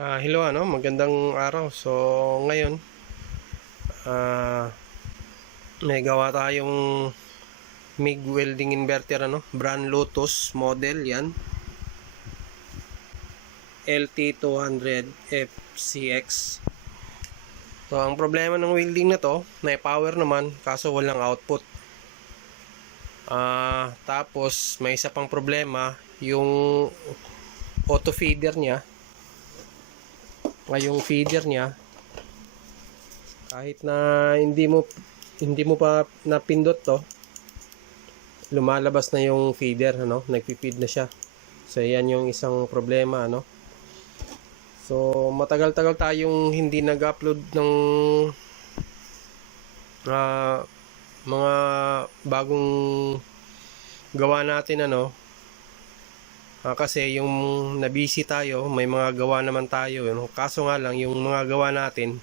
Hello, magandang araw. So, ngayon, ah, may gawa tayong MIG welding inverter, brand Lotus model yan. LT200FCX. So, ang problema ng welding na to, may power naman, kaso walang output. Tapos, may isa pang problema, yung auto feeder niya, ngayong feeder niya, kahit na hindi mo pa napindot to, lumalabas na yung feeder, nagpi-feed na siya. So yan yung isang problema, So matagal-tagal tayong hindi nag-upload ng mga bagong gawa natin, kasi yung nabisi tayo, may mga gawa naman tayo, kaso nga lang yung mga gawa natin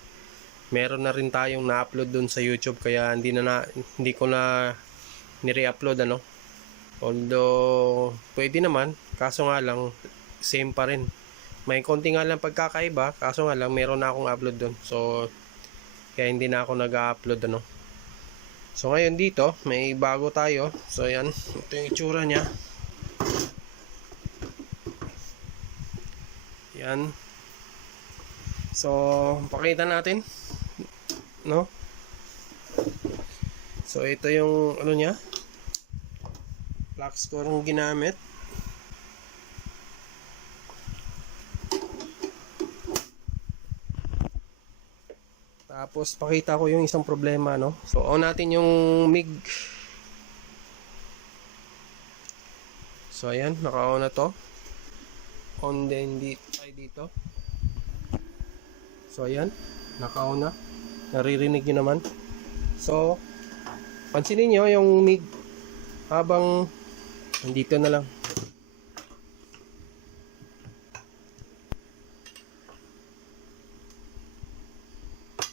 meron na rin tayong na-upload dun sa YouTube, kaya hindi ko na ni-re-upload, although pwede naman, kaso nga lang same pa rin, may konti nga lang pagkakaiba, kaso nga lang meron na akong upload dun, so kaya hindi na ako nag-upload, So ngayon dito may bago tayo. So yan, ito yung itsura nya. Yan. So, pakita natin, So, ito yung niya. Flux core ang ginamit. Tapos, pakita ko yung isang problema, So, on natin yung MIG. So, ayan, naka-on na to. On din dito. So ayan, naka-on na. Naririnig nyo naman. So pansinin nyo yung MIG habang nandito na lang.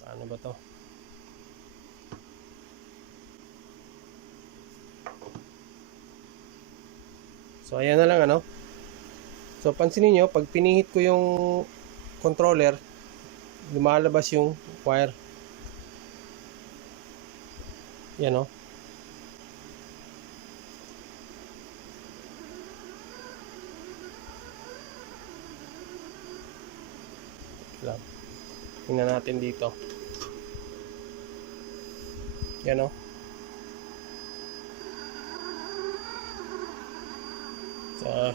Paano ba to? So ayan na lang, So pansinin nyo, pag pinihit ko yung controller, lumalabas yung wire. Yan, lang. Tingnan natin dito. Yan,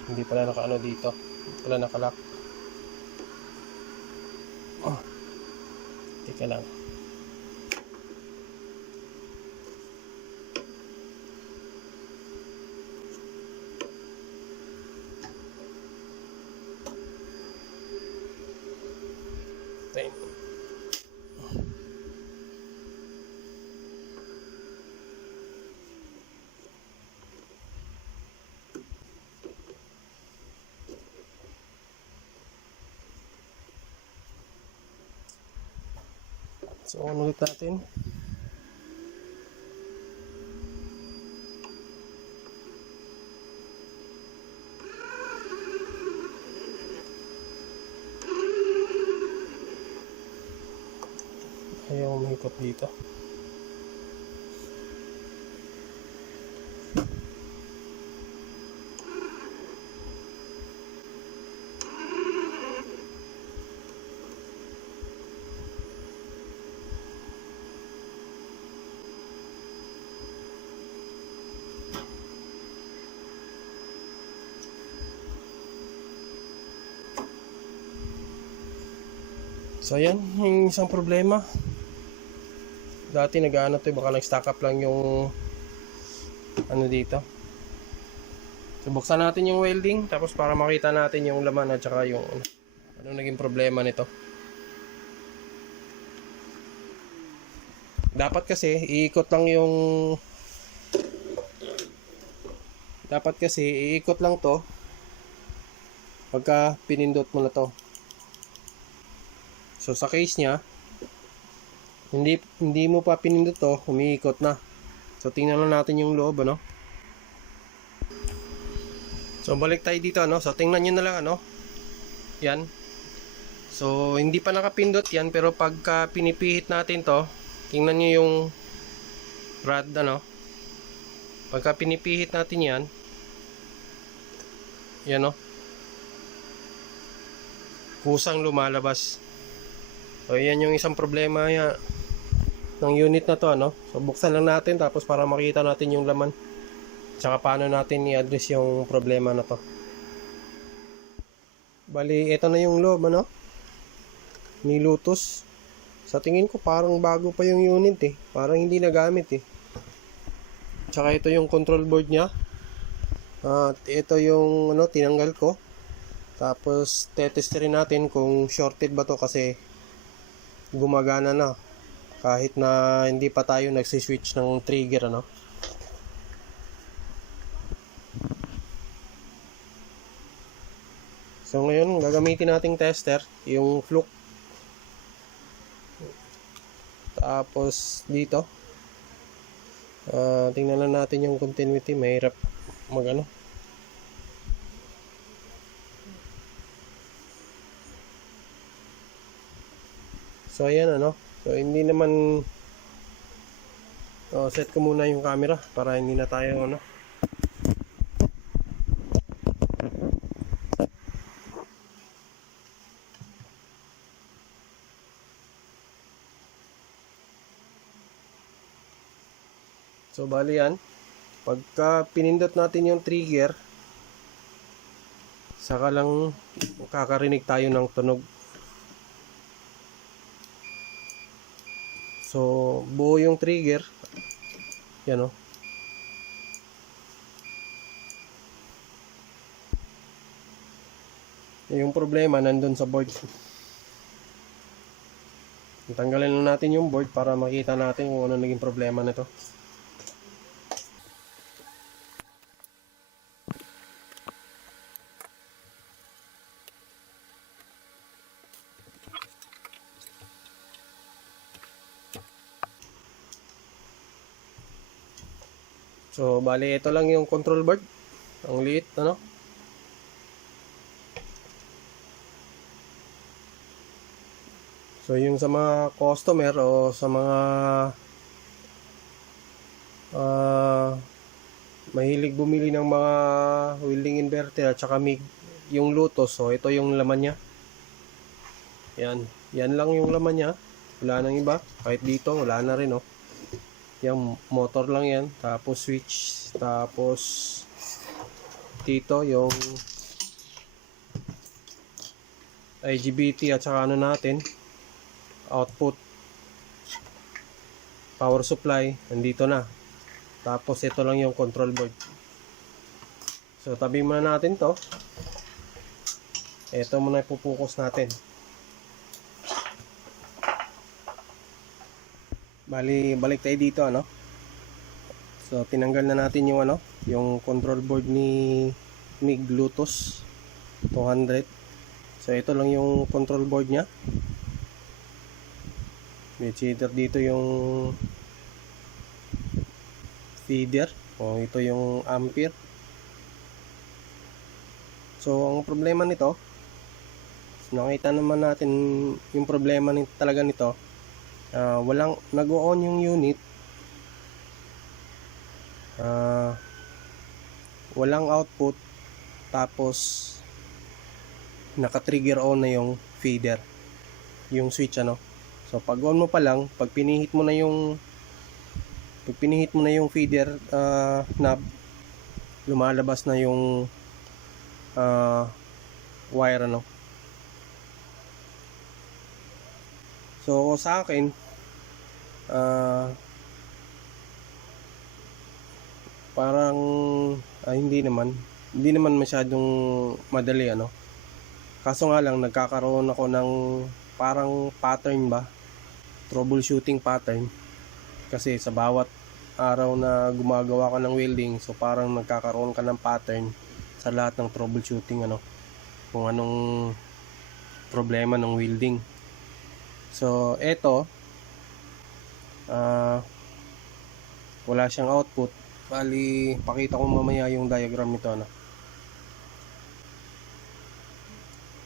hindi pala naka-ano dito. Hindi pala naka-lock. Teka lang. So, ulit natin. Ayaw umikot dito. So ayan, yung isang problema. Dati nag-ano to, baka nag-stack up lang yung dito. So buksan natin yung welding, tapos para makita natin yung laman at saka yung ano naging problema nito. Dapat kasi iikot lang to pagka pinindot mo na to. So sa case nya, hindi mo pa pinindot to, umiikot na. So tingnan lang natin yung loob, So balik tayo dito, So tingnan niyo na lang, Yan. So hindi pa nakapindot yan, pero pagka pinipihit natin to, tingnan nyo yung rod ano. Pagka pinipihit natin yan, yan o, kusang lumalabas. So yan yung isang problema ng unit na to ano. So buksan lang natin tapos para makita natin yung laman, tsaka paano natin i-address yung problema na to. Bali ito na yung loob ano, ni Lotus. Sa tingin ko parang bago pa yung unit eh, parang hindi nagamit eh. Tsaka ito yung control board nya, at ito yung ano, tinanggal ko. Tapos tetesterin natin kung shorted ba to, kasi gumagana na kahit na hindi pa tayo nagsiswitch ng trigger ano. So ngayon gagamitin nating tester yung fluke. Tapos dito tingnan lang natin yung continuity, mahirap magano. So ayan ano, so hindi naman set ko muna yung camera para hindi na tayo ano. So bali yan, pagka pinindot natin yung trigger, saka lang kakarinig tayo ng tunog. So buo yung trigger, yan o. Yung problema nandun sa board. Tanggalin lang natin yung board para makita natin kung ano naging problema nito. So bali ito lang yung control board, ang liit ano. So yung sa mga customer o sa mga mahilig bumili ng mga welding inverter at saka MIG, yung Lotus, so ito yung laman nya. Yan lang yung laman nya, wala nang iba. Kahit dito wala na rin oh. Yung motor lang yan, tapos switch, tapos dito yung IGBT at saka ano natin, output, power supply, nandito na. Tapos ito lang yung control board. So tabi muna natin to. Ito muna ipupokus natin. Bali, balik tayo dito ano. So tinanggal na natin yung ano, yung control board ni MIG Lotus 200. So ito lang yung control board nya. May cheater dito yung feeder. O ito yung ampere. So ang problema nito, nakita naman natin yung problema talaga nito. Walang nag-on yung unit, walang output, tapos naka-trigger on na yung feeder, yung switch ano. So pag on mo pa lang, pag pinihit mo na yung feeder knob, lumalabas na yung wire ano. So sa akin, parang hindi naman masyadong madali ano. Kaso nga lang nagkakaroon ako ng parang pattern ba, troubleshooting pattern, kasi sa bawat araw na gumagawa ka ng welding, so parang nagkakaroon ka ng pattern sa lahat ng troubleshooting ano, kung anong problema ng welding. So eto, wala siyang output. Bali, pakita ko mamaya yung diagram nito ano.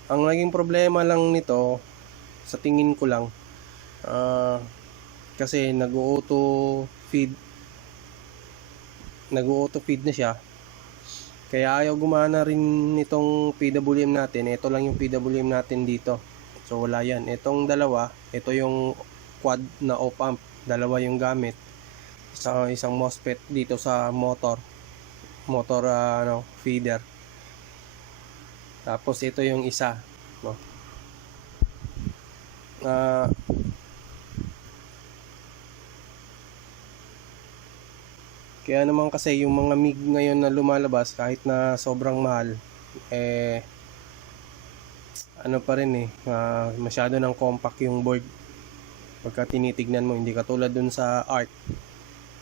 Ang naging problema lang nito, sa tingin ko lang, kasi nag-auto feed na siya, kaya ayaw gumana rin itong PWM natin. Ito lang yung PWM natin dito, so wala yan. Itong dalawa, ito yung quad na op-amp, dalawa yung gamit, isang MOSFET dito sa motor feeder, tapos ito yung isa, no? Kaya naman kasi yung mga MIG ngayon na lumalabas, kahit na sobrang mahal, ano pa rin masyado ng compact yung board pagka tinitignan mo. Hindi katulad dun sa ARC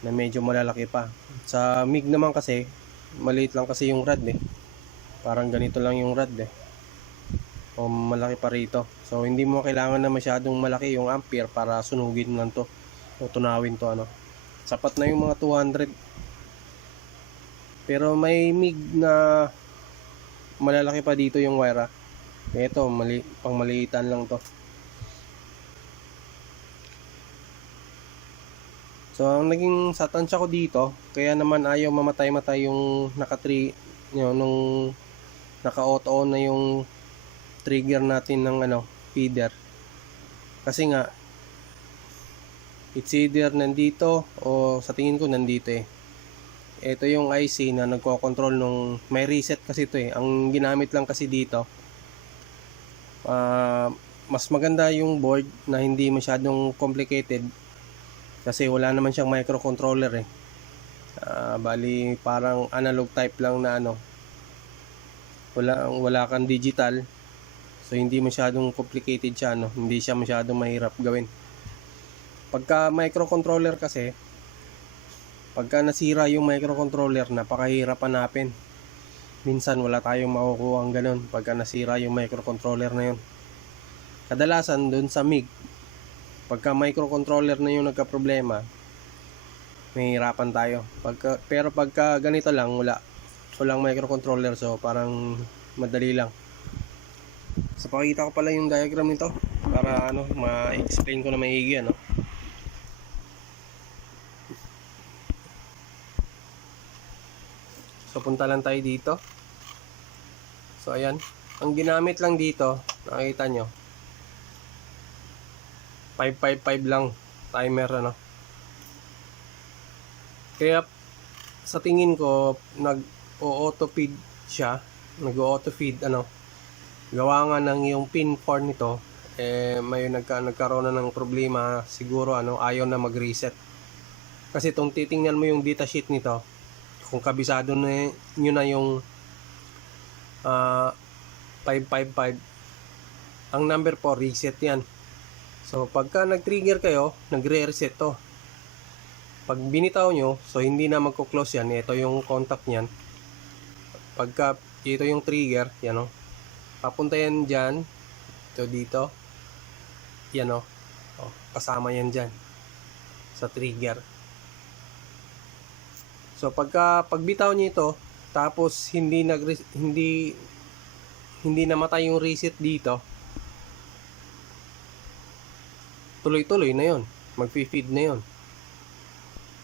na medyo malalaki pa. Sa MIG naman kasi maliit lang kasi yung rad parang ganito lang yung rad o malaki pa rito, so hindi mo kailangan na masyadong malaki yung ampere para sunugin lang to o tunawin to. Sapat na yung mga 200. Pero may MIG na malalaki pa dito yung wire. Ito pang maliitan lang to. So ang naging satansya ko dito, kaya naman ayaw mamatay-matay yung nung naka-auto on na yung trigger natin ng feeder. Kasi nga it's either nandito o sa tingin ko nandito Ito yung IC na nagko-control nung may reset kasi ito Ang ginamit lang kasi dito, mas maganda yung board na hindi masyadong complicated kasi wala naman siyang microcontroller bali parang analog type lang na wala kang digital, so hindi masyadong complicated siya, hindi siya masyadong mahirap gawin. Pagka microcontroller kasi, pagka nasira yung microcontroller, napakahirap hanapin. Minsan wala tayong makukuha ang ganun pagka nasira yung microcontroller na yun. Kadalasan dun sa MIG, pagka microcontroller na yung nagka-problema, mahihirapan tayo. Pero pagka ganito lang, walang microcontroller, so parang madali lang. So pakita ko pala yung diagram nito para ma-explain ko na maigi So punta lang tayo dito. So ayan, ang ginamit lang dito, nakita nyo, 555 lang timer Kaya sa tingin ko nag-auto feed siya, nag-auto feed gawa nga ng yung pin 4 nito may nagkaroon na ng problema siguro, ayaw na mag-reset. Kasi itong titingnan mo yung datasheet nito, kung kabisado nyo na yung 555, ang number 4 reset yan. So pagka nag-trigger kayo, nagre-reset to. Pag binitaw nyo, so hindi na magko-close yan. Ito yung contact nyan. Pagka ito yung trigger, yan papunta yan dyan, ito dito, yan kasama yan dyan sa trigger. So pagbitaw niyo ito, tapos hindi namatay yung reset dito, tuloy-tuloy na yon, magfi-feed na yon.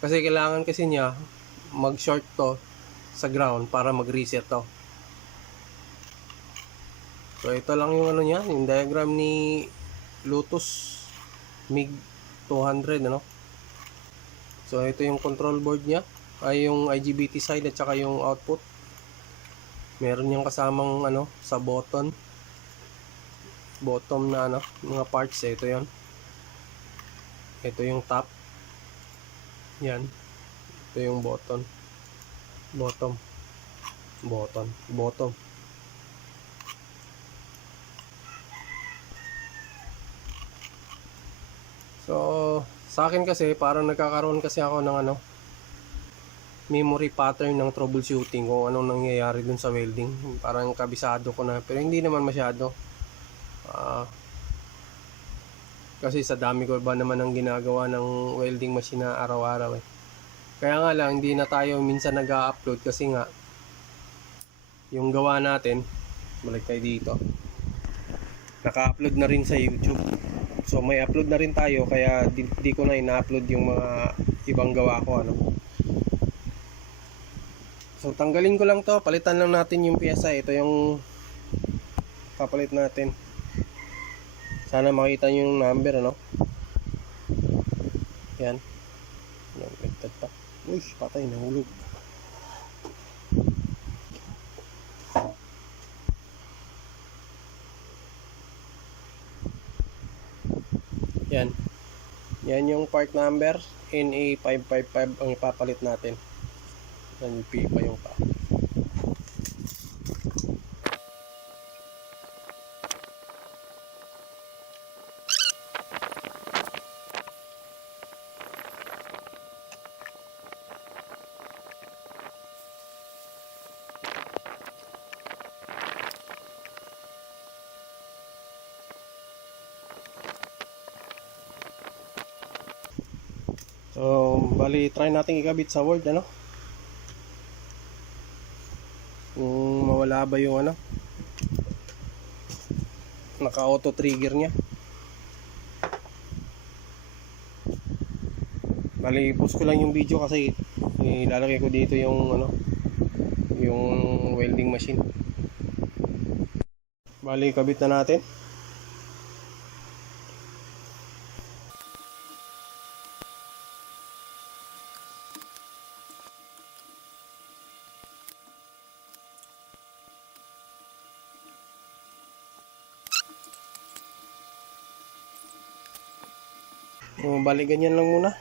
Kasi kailangan kasi niya mag-short to sa ground para mag-reset to. So ito lang yung niya, yung diagram ni Lotus MIG 200 So ito yung control board niya, ay yung IGBT side at saka yung output. Meron yung kasamang sa bottom na mga parts ito yon. Ito yung top, yan. Ito yung bottom. So sa akin kasi parang nagkakaroon kasi ako ng memory pattern ng troubleshooting kung anong nangyayari dun sa welding. Parang kabisado ko na, pero hindi naman masyado. Kasi sa dami ko ba naman ang ginagawa ng welding machine na araw-araw Kaya nga lang hindi na tayo minsan nag-upload kasi nga yung gawa natin, balik tayo dito, naka-upload na rin sa YouTube. So may upload na rin tayo, kaya di ko na ina-upload yung mga ibang gawa ko, ano. So tanggalin ko lang to, palitan lang natin yung pyesa. Ito yung papalit natin. Sana makita nyo yung number, ano. Yan. Nagtagtad pa. Uy, patay, nahulog. Yan. Yan yung part number. NA555 ang ipapalit natin. Yan yung P pa yung pa. So, bali try natin ikabit sa word, ano? Kung mawala ba yung ano? Naka-auto trigger niya. Bali, post ko lang yung video kasi ilalagay ko dito yung ano, yung welding machine. Bali, kabit na natin. Bali ganyan lang muna.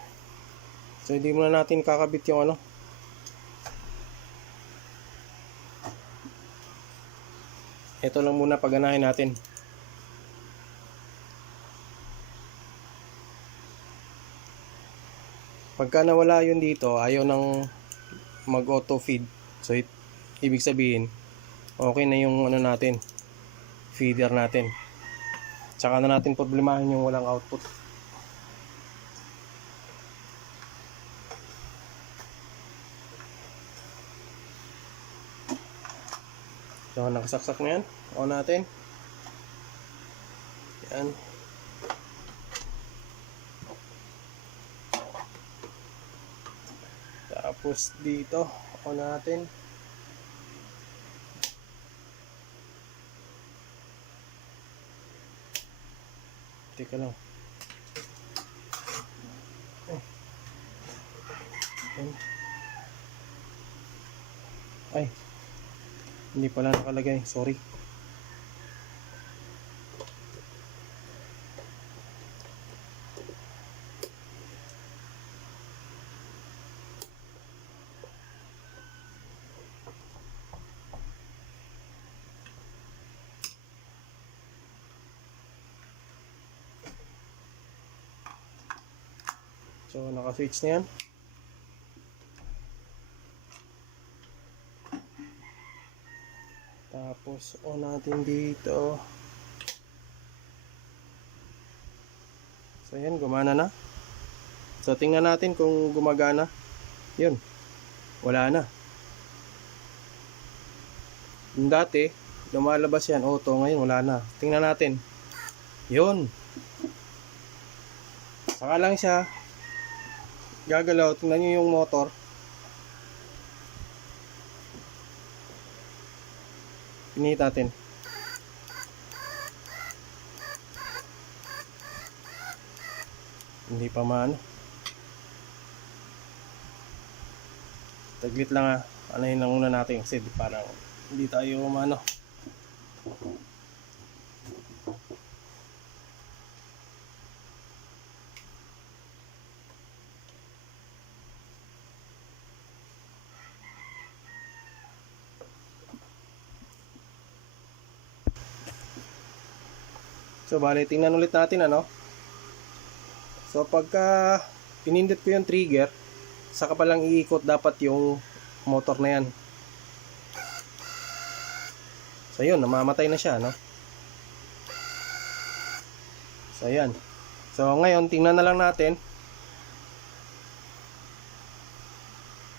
So hindi muna natin kakabit yung ano. Ito lang muna paganahin natin. Pagka nawala yun dito, ayaw nang mag auto feed. So ibig sabihin okay na yung ano natin, feeder natin. Tsaka na natin problemahin yung walang output. So, nakasaksak na yan. On natin. Yan. Tapos dito, on natin. Teka lang. Ay. Hindi pala nakalagay, sorry. So, naka-switch na yan. Tapos on natin dito. So yan, gumana na. So tingnan natin kung gumagana. Yun, wala na. Yung dati lumalabas yan auto, ngayon wala na. Tingnan natin. Yun, saka lang siya gagalaw. Tingnan nyo yung motor. Pinihit natin. Hindi pa maano. Taglit lang anahin lang muna natin kasi parang hindi tayo maano. So bali, tingnan ulit natin ano. So pagka pinindot ko yung trigger, saka pa lang iikot dapat yung motor na yan. So yun, namamatay na siya, no? So yan. So ngayon, tingnan na lang natin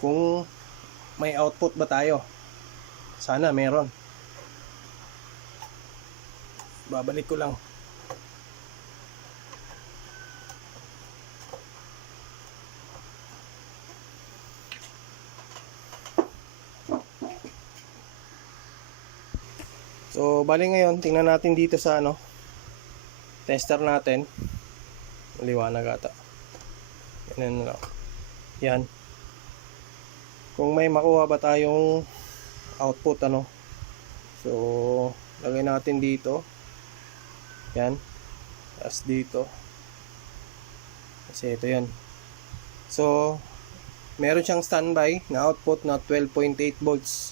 kung may output ba tayo. Sana meron. Babalik ko lang. So bali ngayon tingnan natin dito sa ano tester natin. Liwanag ata. Yan lang. Yan. Kung may makuha ba tayong output ano. So lagay natin dito. Yan. Tapos dito. Kasi ito yan. So meron siyang standby na output na 12.8 volts.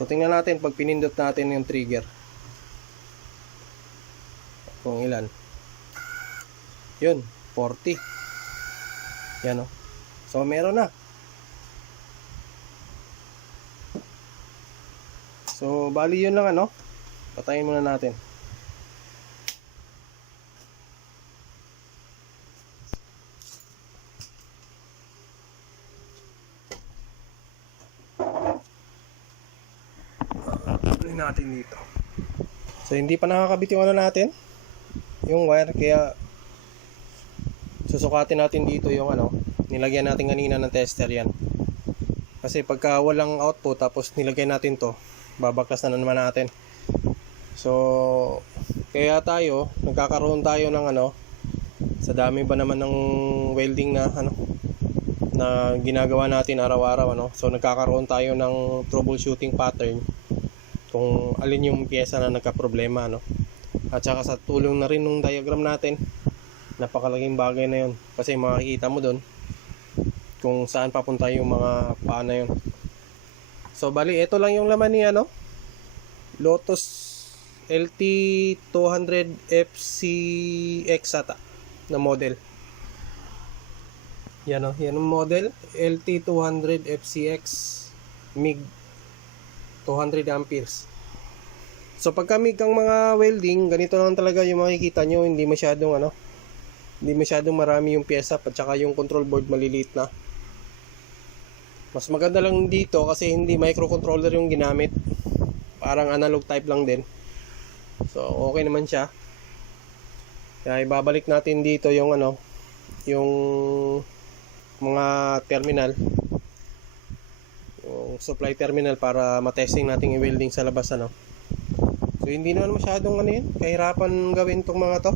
So tingnan natin pag pinindot natin yung trigger. Kung ilan. Yun, 40. Yan o. So meron na. So bali yun lang ano. Patayin muna natin. Natin dito. So hindi pa nakakabit yung ano natin, yung wire, kaya susukatin natin dito yung ano, nilagyan natin kanina ng tester yan. Kasi pagka walang output tapos nilagay natin to, babaklas na naman natin. So kaya tayo, nagkakaroon tayo ng ano, sa dami ba naman ng welding na ano na ginagawa natin araw-araw ano. So nagkakaroon tayo ng troubleshooting pattern kung alin yung pyesa na nagka-problema no. At saka sa tulong na rin ng diagram natin, napakalaking bagay na yun kasi makikita mo doon kung saan papunta yung mga paa na yun. So bali ito lang yung laman ni ano Lotus LT200 FCX ata na model. Yan o, yan ang model LT200 FCX MIG 200 amperes. So pagka MIG ang mga welding, ganito lang talaga yung makikita nyo, hindi masyadong ano, hindi masyadong marami yung pyesa at saka yung control board maliliit na. Mas maganda lang dito kasi hindi microcontroller yung ginamit, parang analog type lang din. So okay naman siya. Kaya ibabalik natin dito yung ano, yung mga terminal, yung supply terminal para matesting natin i-welding sa labas ano. So hindi naman masyadong ano yun, kahirapan gawin tong mga to.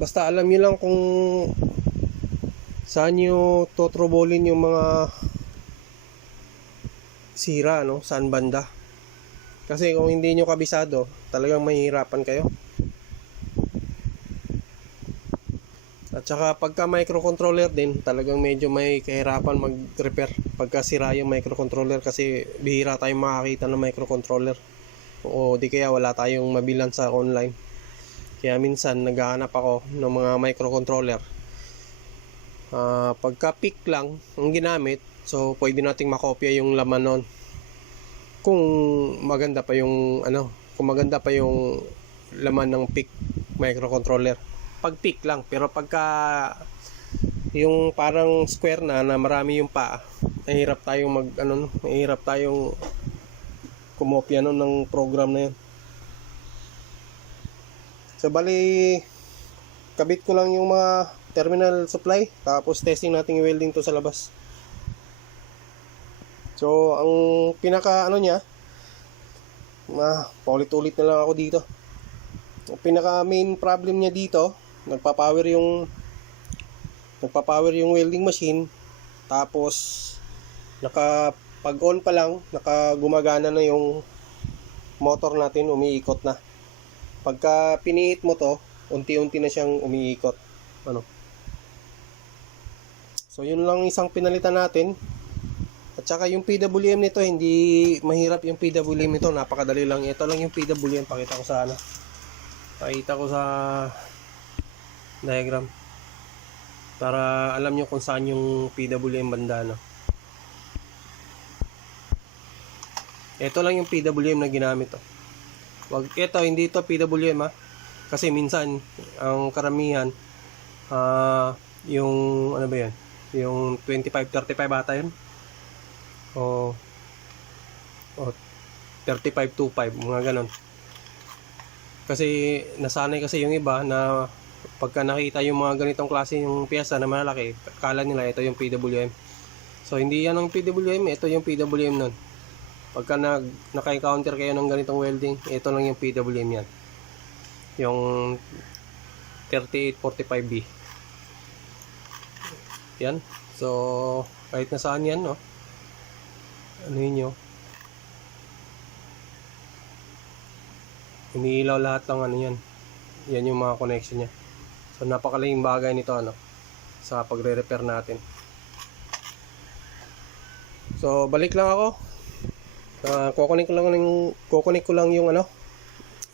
Basta alam nyo lang kung saan nyo tutrobolin yung mga sira no, saan banda. Kasi kung hindi nyo kabisado, talagang mahihirapan kayo. At saka pagka microcontroller din, talagang medyo may kahirapan mag-repair pagka sira yung microcontroller kasi bihira tayong makakita ng microcontroller. O di kaya wala tayong mabilan sa online. Kaya minsan naghahanap ako ng mga microcontroller. Pagka PIC lang ang ginamit, so pwede nating makopya yung laman nun. Kung maganda pa yung ano, kung maganda pa yung laman ng PIC microcontroller. Pag PIC lang, pero pagka yung parang square na marami yung paa, mahirap tayong mag ano, mahirap tayong kumopya nun ng program na yun. So bali kabit ko lang yung mga terminal supply, tapos testing natin yung welding to sa labas. So ang pinaka ano niya, paulit-ulit na lang ako dito. Ang pinaka main problem niya dito, nagpa-power yung welding machine, tapos pag on pa lang, gumagana na yung motor natin, umiikot na. Pagka pinihit mo to, unti-unti na siyang umiikot. Ano? So yun lang isang pinalitan natin. At saka yung PWM nito, hindi mahirap yung PWM nito, napakadali lang. Ito lang yung PWM, pakita ko sa ano. Pakita ko sa diagram para alam nyo kung saan yung PWM banda no. Ito lang yung PWM na ginamit to. Ito hindi ito PWM kasi minsan ang karamihan yung ano ba yan, yung 2535 ata yun o 3525 mga ganon. Kasi nasanay kasi yung iba na pagka nakita yung mga ganitong klase yung piyesa na malaki, kala nila ito yung PWM. So hindi yan ang PWM, ito yung PWM nun. Pagka naka-encounter kayo ng ganitong welding, ito lang yung PWM yan. Yung 3845B. Yan. So, kahit na saan yan, no? Ano yun nyo? Umiilaw lahat ng ano yan. Yan yung mga connection niya. So, napakalaking bagay nito, ano? Sa pagre-repair natin. So, balik lang ako. Kukunik ko lang yung ano,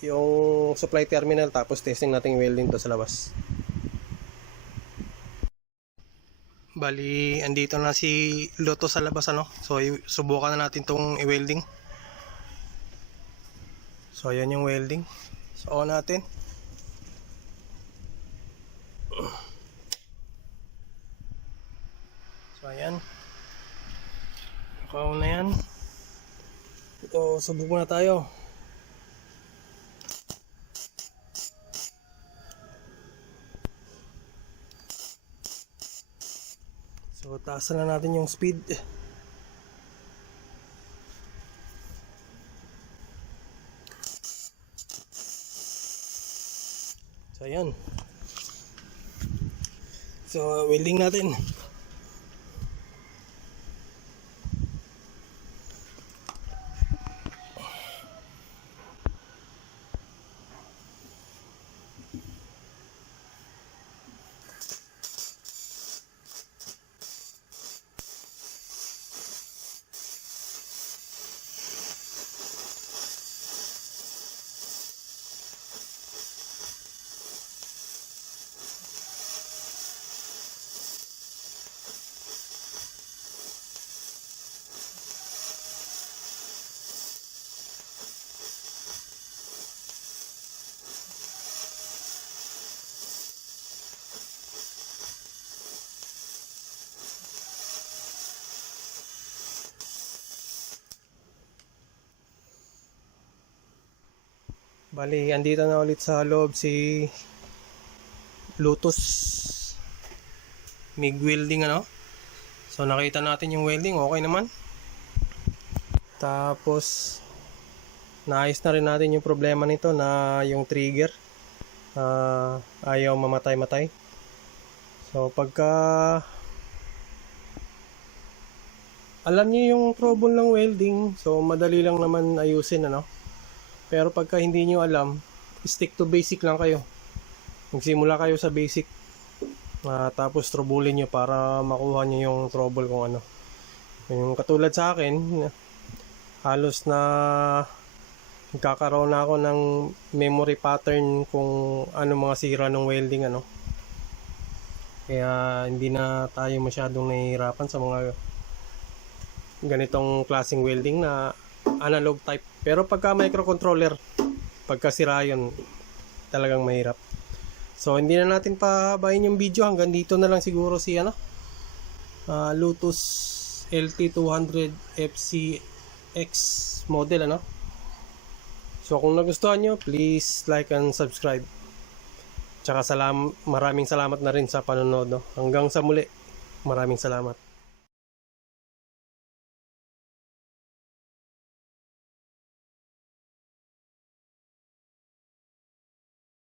yung supply terminal, tapos testing natin yung welding to sa labas. Bali, andito na si Luto sa labas, ano. So, subukan na natin tong i-welding. So, ayan yung welding. So, on natin. So, ayan. Naka-on na yan. Ito, subok na tayo. So, taasan na natin yung speed. So, ayan. So, welding natin. Bali, andito na ulit sa loob si Lotus MIG welding, ano. So, nakita natin yung welding, okay naman. Tapos, naayos na rin natin yung problema nito na yung trigger ayaw mamatay-matay. So, pagka alam niyo yung trouble ng welding, so madali lang naman ayusin, ano. Pero pagka hindi nyo alam, stick to basic lang kayo. Magsimula kayo sa basic, tapos troublin nyo para makuha nyo yung trouble kung ano. Yung katulad sa akin, halos na nagkakaroon na ako ng memory pattern kung ano mga sira ng welding, ano. Kaya hindi na tayo masyadong nahihirapan sa mga ganitong klaseng welding na analog type. Pero pagka microcontroller, pagka sira yun, talagang mahirap. So, hindi na natin pabayin yung video. Hanggang dito na lang siguro si Lotus LT200 FCX model, ano. So, kung nagustuhan nyo, please like and subscribe. Tsaka maraming salamat na rin sa panonood, no? Hanggang sa muli, maraming salamat.